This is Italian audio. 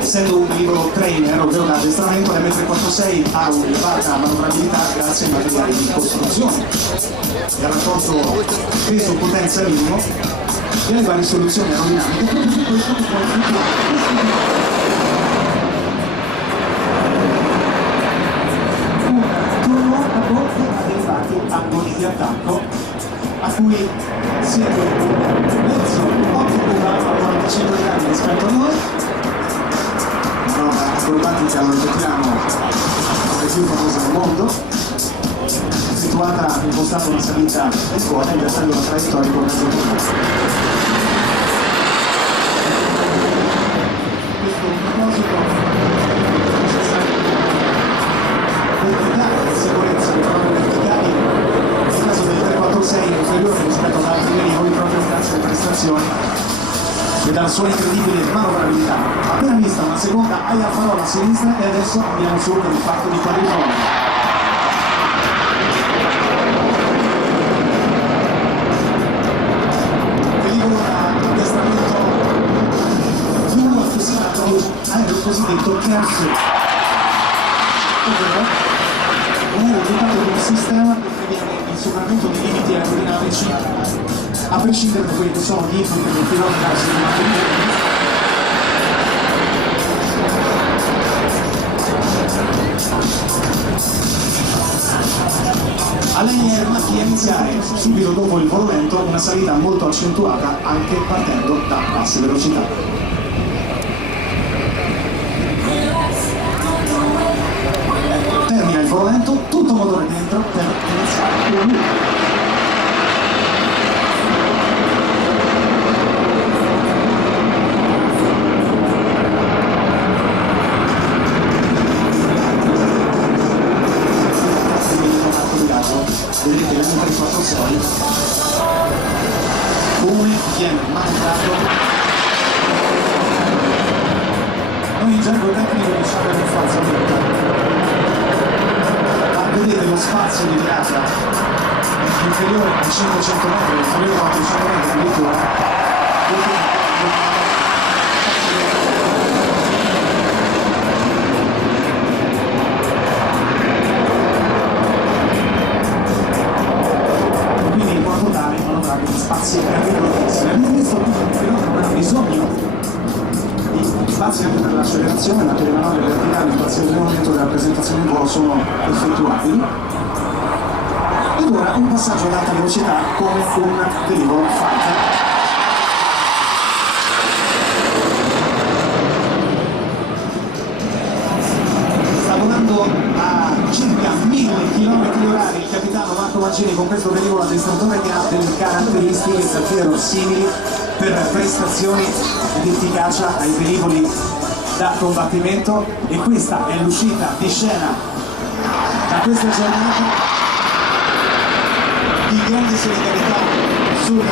essendo un velivolo trainer, ovvero da addestramento, l'M346 ha un'elevata manovrabilità grazie ai materiali di costruzione e al raccolto peso-potenza minimo e alle varie soluzioni aerodinamiche. Proprio su questo che può un turno a bordo ha derivati angoli di attacco a cui siete mezzo 8 a 45 gradi rispetto a noi, una acrobatica non giochiamo le più famose del mondo, situata impostata una salita in quota in verso di una traiettoria con mezzo turno. Questo proposito è necessario verificare la sicurezza dei propri verticali nel caso del 346 è inferiore rispetto ad altri velivoli proprio grazie alle prestazioni e dalla sua incredibile manovrabilità. Appena vista una seconda aia farola a sinistra e adesso andiamo su per il fatto di quadrifoglio. Velivolo da addestramento fino al fissato aereo cosiddetto Kershaw, ovvero un aereo dotato di un sistema che prevede il superamento dei limiti aerodinamici a prescindere da quelli che sono gli input del pilota dal sistema. A lei è macchina iniziare subito dopo il volo lento una salita molto accentuata anche partendo da basse velocità. Termina il volo lento, tutto motore dentro per iniziare il volo. Vedete l'M346 come viene manovrato. Noi in gergo tecnico diciamo in forza brutta, ma vedete lo spazio di viaggio è inferiore a 500 metri, inferiore a 400 metri addirittura. Spazi grandissimi. Abbiamo visto che il pilota non ha bisogno di spazi anche per l'accelerazione, ma per le manovre verticali, spazi del momento della presentazione in volo sono effettuabili. Ed ora un passaggio ad alta velocità come un velivolo fighter. Sta volando a circa 1000 km/h il capitano Marco Mancini con questo velivolo addestratore che ha delle caratteristiche davvero simili per prestazioni ed efficacia ai velivoli da combattimento, e questa è l'uscita di scena da questa giornata di grande solidarietà sul